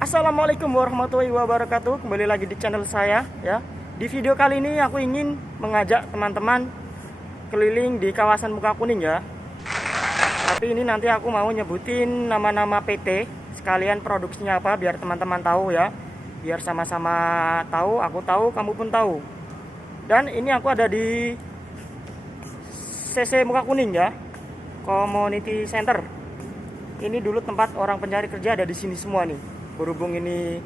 Assalamualaikum warahmatullahi wabarakatuh. Kembali lagi di channel saya ya. Di video kali ini aku ingin mengajak teman-teman keliling di kawasan Muka Kuning ya. Tapi ini nanti aku mau nyebutin nama-nama PT sekalian produksinya apa biar teman-teman tahu ya. Biar sama-sama tahu, aku tahu, kamu pun tahu. Dan ini aku ada di CC Muka Kuning ya. Community Center. Ini dulu tempat orang pencari kerja ada di sini semua nih. Berhubung ini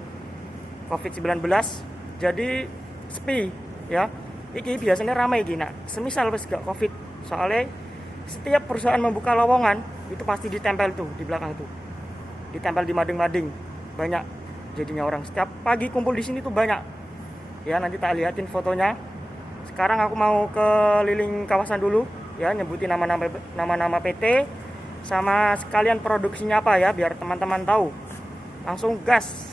COVID-19 jadi sepi ya. Iki biasanya ramai gini. Nah, semisal pas gak COVID, soalnya setiap perusahaan membuka lowongan itu pasti ditempel tuh di belakang tuh. Ditempel di mading-mading. Banyak jadinya orang. Setiap pagi kumpul di sini tuh banyak. Ya, nanti tak liatin fotonya. Sekarang aku mau keliling kawasan dulu ya, nyebutin nama-nama PT sama sekalian produksinya apa ya biar teman-teman tahu. Langsung gas.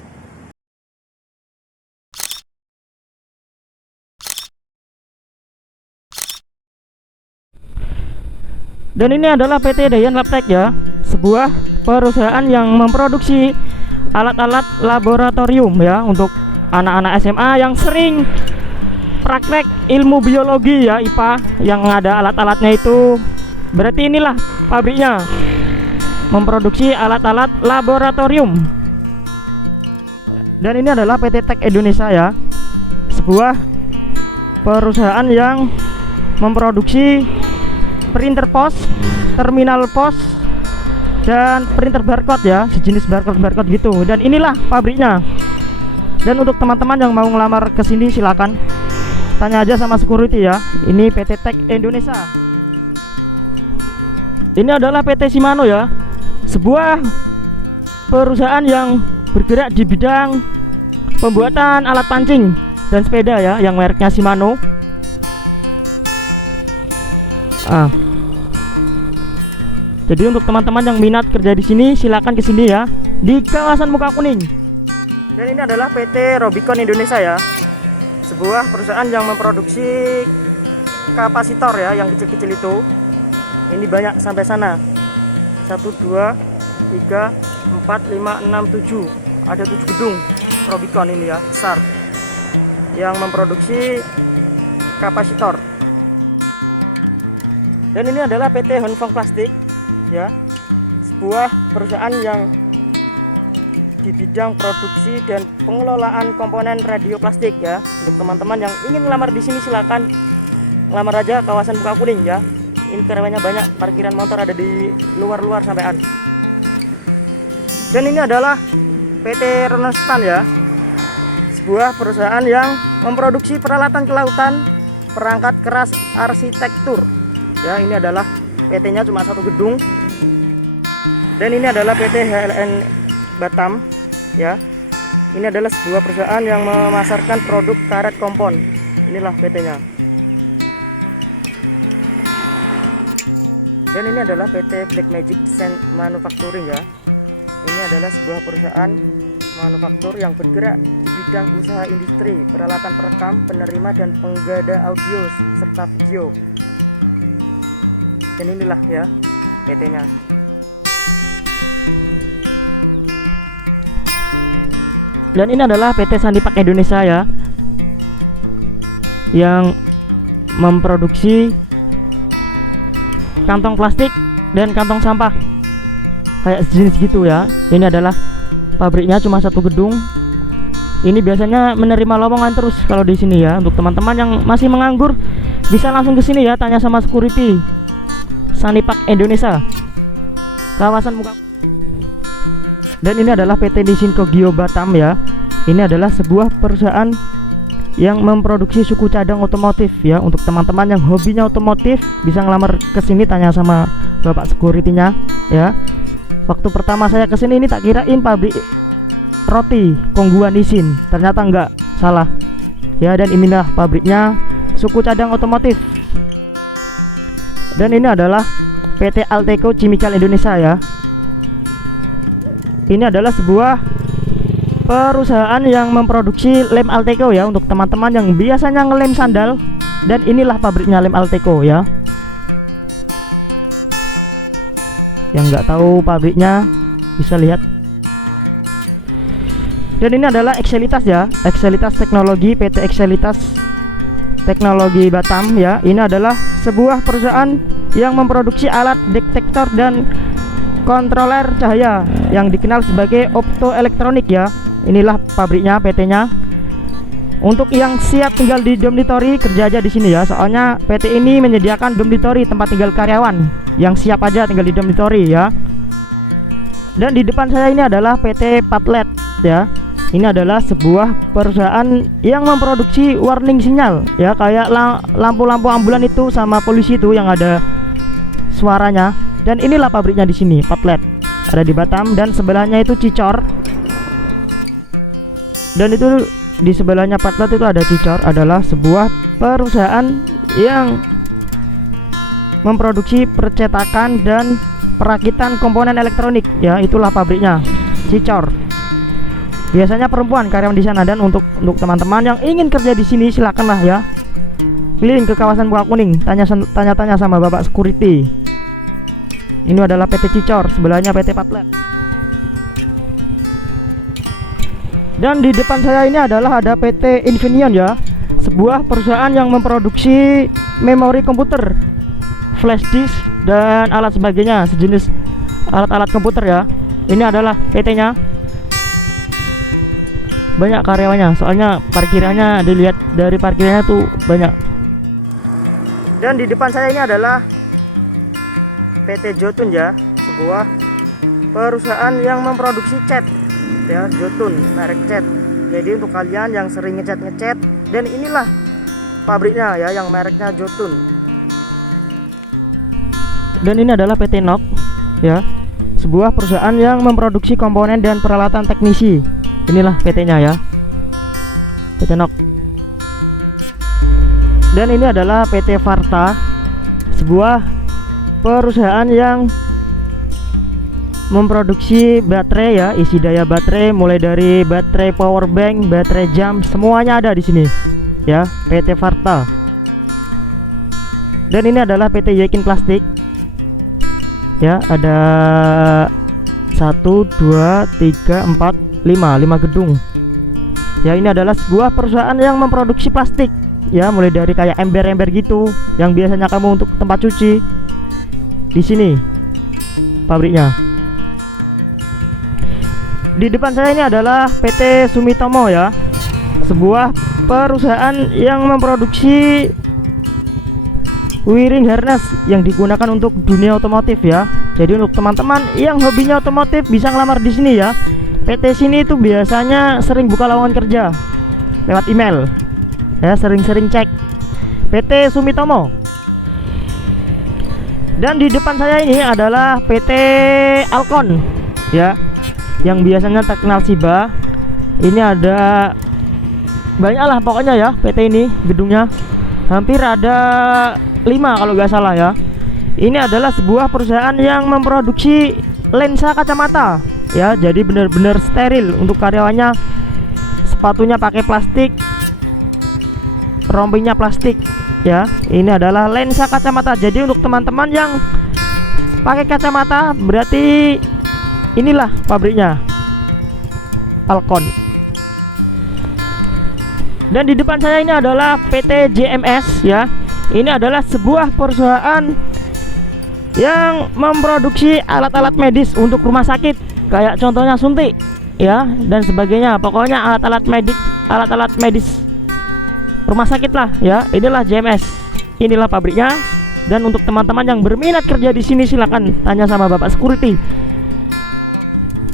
Dan ini adalah PT Dayan Labtech ya, sebuah perusahaan yang memproduksi alat-alat laboratorium ya untuk anak-anak SMA yang sering praktek ilmu biologi ya, IPA, yang ada alat-alatnya itu. Berarti inilah pabriknya, memproduksi alat-alat laboratorium. Dan ini adalah PT Tech Indonesia ya, sebuah perusahaan yang memproduksi printer pos, terminal pos, dan printer barcode ya, sejenis barcode gitu. Dan inilah pabriknya. Dan untuk teman-teman yang mau ngelamar ke sini silakan tanya aja sama security ya. Ini PT Tech Indonesia. Ini adalah PT Shimano ya, sebuah perusahaan yang bergerak di bidang pembuatan alat pancing dan sepeda ya, yang mereknya Shimano. Jadi untuk teman-teman yang minat kerja di sini silakan ke sini ya, di kawasan Muka Kuning. Dan ini adalah PT Robicon Indonesia ya, sebuah perusahaan yang memproduksi kapasitor ya, yang kecil-kecil itu. Ini banyak sampai sana. 1 2 3 4 5 6 7. Ada 7 gedung Robicon ini ya, besar, yang memproduksi kapasitor. Dan ini adalah PT Hongfeng Plastik ya, sebuah perusahaan yang di bidang produksi dan pengelolaan komponen radio plastik ya. Untuk teman-teman yang ingin ngelamar di sini silakan ngelamar aja kawasan Muka Kuning ya. Ini karyawannya banyak, parkiran motor ada di luar-luar sampean. Dan ini adalah PT Renostan ya, sebuah perusahaan yang memproduksi peralatan kelautan, perangkat keras arsitektur ya. Ini adalah PT-nya cuma satu gedung. Dan ini adalah PT HLN Batam ya. Ini adalah sebuah perusahaan yang memasarkan produk karet kompon. Inilah PT-nya. Dan ini adalah PT Black Magic Design Manufacturing ya. Ini adalah sebuah perusahaan manufaktur yang bergerak di bidang usaha industri, peralatan perekam, penerima dan penggada audio serta video. Dan inilah ya PT-nya. Dan ini adalah PT Sandipak Indonesia ya, yang memproduksi kantong plastik dan kantong sampah kayak sejenis gitu ya. Ini adalah pabriknya cuma satu gedung. Ini biasanya menerima lowongan terus kalau di sini ya. Untuk teman-teman yang masih menganggur bisa langsung ke sini ya, tanya sama security. Sandipak Indonesia, kawasan Muka. Dan ini adalah PT Nissin Kogyo Batam ya. Ini adalah sebuah perusahaan yang memproduksi suku cadang otomotif ya. Untuk teman-teman yang hobinya otomotif bisa ngelamar ke sini, tanya sama bapak security-nya ya. Waktu pertama saya ke sini ini tak kirain pabrik roti Kongguan Nissin, ternyata enggak, salah ya. Dan inilah pabriknya, suku cadang otomotif. Dan ini adalah PT Alteco Chemical Indonesia ya. Ini adalah sebuah perusahaan yang memproduksi lem Alteco ya, untuk teman-teman yang biasanya ngelem sandal. Dan inilah pabriknya lem Alteco ya. Yang nggak tahu pabriknya bisa lihat Dan ini adalah Excelitas ya, Excelitas Teknologi, PT Excelitas Teknologi Batam ya. Ini adalah sebuah perusahaan yang memproduksi alat detektor dan kontroler cahaya yang dikenal sebagai optoelektronik ya. Inilah pabriknya, PT-nya. Untuk yang siap tinggal di dormitory, kerja aja di sini ya. Soalnya PT ini menyediakan dormitory, tempat tinggal karyawan yang siap aja tinggal di dormitory ya. Dan di depan saya ini adalah PT Patlet ya. Ini adalah sebuah perusahaan yang memproduksi warning sinyal ya, kayak lampu-lampu ambulan itu sama polisi itu yang ada suaranya. Dan inilah pabriknya di sini, Patlet. Ada di Batam dan sebelahnya itu Cicor. Dan itu di sebelahnya Patlet itu ada Cicor, adalah sebuah perusahaan yang memproduksi percetakan dan perakitan komponen elektronik ya. Itulah pabriknya, Cicor. Biasanya perempuan karyawan di sana. Dan untuk teman-teman yang ingin kerja di sini, silakanlah ya, keliling ke kawasan Muka Kuning, tanya-tanya sama Bapak security. Ini adalah PT Cicor, sebelahnya PT Patlet. Dan di depan saya ini adalah ada PT Infineon ya, sebuah perusahaan yang memproduksi memori komputer, flash disk dan alat sebagainya, sejenis alat-alat komputer ya. Ini adalah PT-nya. Banyak karyawannya, soalnya parkirannya, dilihat dari parkirannya tuh banyak. Dan di depan saya ini adalah PT Jotun ya, sebuah perusahaan yang memproduksi cat ya, Jotun, merek cat. Jadi untuk kalian yang sering ngecat, dan inilah pabriknya ya, yang mereknya Jotun. Dan ini adalah PT Nok ya, sebuah perusahaan yang memproduksi komponen dan peralatan teknisi. Inilah PT-nya ya, PT Nok. Dan ini adalah PT Varta, sebuah perusahaan yang memproduksi baterai ya, isi daya baterai mulai dari baterai power bank, baterai jam, semuanya ada di sini ya, PT Varta. Dan ini adalah PT Yekin Plastik ya, ada 1, 2, 3, 4, 5 gedung ya. Ini adalah sebuah perusahaan yang memproduksi plastik ya, mulai dari kayak ember-ember gitu yang biasanya kamu untuk tempat cuci. Di sini pabriknya. Di depan saya ini adalah PT Sumitomo ya, sebuah perusahaan yang memproduksi wiring harness yang digunakan untuk dunia otomotif ya. Jadi untuk teman-teman yang hobinya otomotif bisa ngelamar di sini ya. PT sini itu biasanya sering buka lowongan kerja lewat email ya, sering-sering cek PT Sumitomo. Dan di depan saya ini adalah PT Alkon ya, yang biasanya terkenal Shiba. Ini ada banyak lah pokoknya ya, PT ini gedungnya hampir ada 5 kalau nggak salah ya. Ini adalah sebuah perusahaan yang memproduksi lensa kacamata ya, jadi benar-benar steril untuk karyawannya. Sepatunya pakai plastik, rompinya plastik ya. Ini adalah lensa kacamata. Jadi untuk teman-teman yang pakai kacamata, berarti inilah pabriknya, Alkon. Dan di depan saya ini adalah PT JMS ya. Ini adalah sebuah perusahaan yang memproduksi alat-alat medis untuk rumah sakit, kayak contohnya suntik ya dan sebagainya. Pokoknya alat-alat medis rumah sakit lah ya. Inilah JMS, inilah pabriknya. Dan untuk teman-teman yang berminat kerja di sini, silakan tanya sama Bapak security.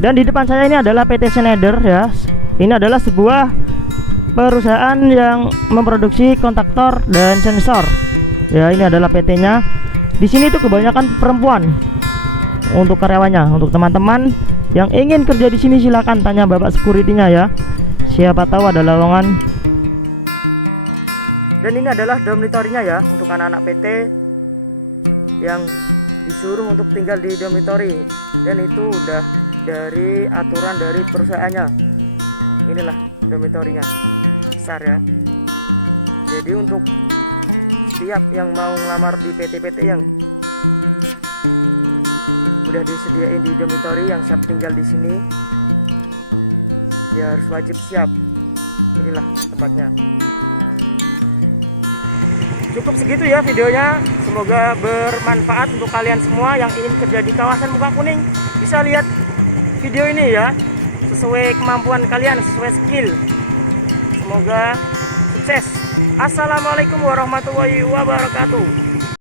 Dan di depan saya ini adalah PT Schneider ya. Ini adalah sebuah perusahaan yang memproduksi kontaktor dan sensor ya. Ini adalah PT-nya. Di sini tuh kebanyakan perempuan untuk karyawannya. Untuk teman-teman yang ingin kerja di sini, silakan tanya Bapak security-nya ya. Siapa tahu ada lowongan. Dan ini adalah dormitory-nya ya, untuk anak-anak PT yang disuruh untuk tinggal di dormitory. Dan itu udah dari aturan dari perusahaannya. Inilah dormitory-nya, besar ya. Jadi untuk setiap yang mau ngelamar di PT-PT yang udah disediain di dormitory, yang siap tinggal di sini, dia harus wajib siap. Inilah tempatnya. Cukup segitu ya videonya, semoga bermanfaat untuk kalian semua yang ingin kerja di kawasan Muka Kuning. Bisa lihat video ini ya, sesuai kemampuan kalian, sesuai skill. Semoga sukses. Assalamualaikum warahmatullahi wabarakatuh.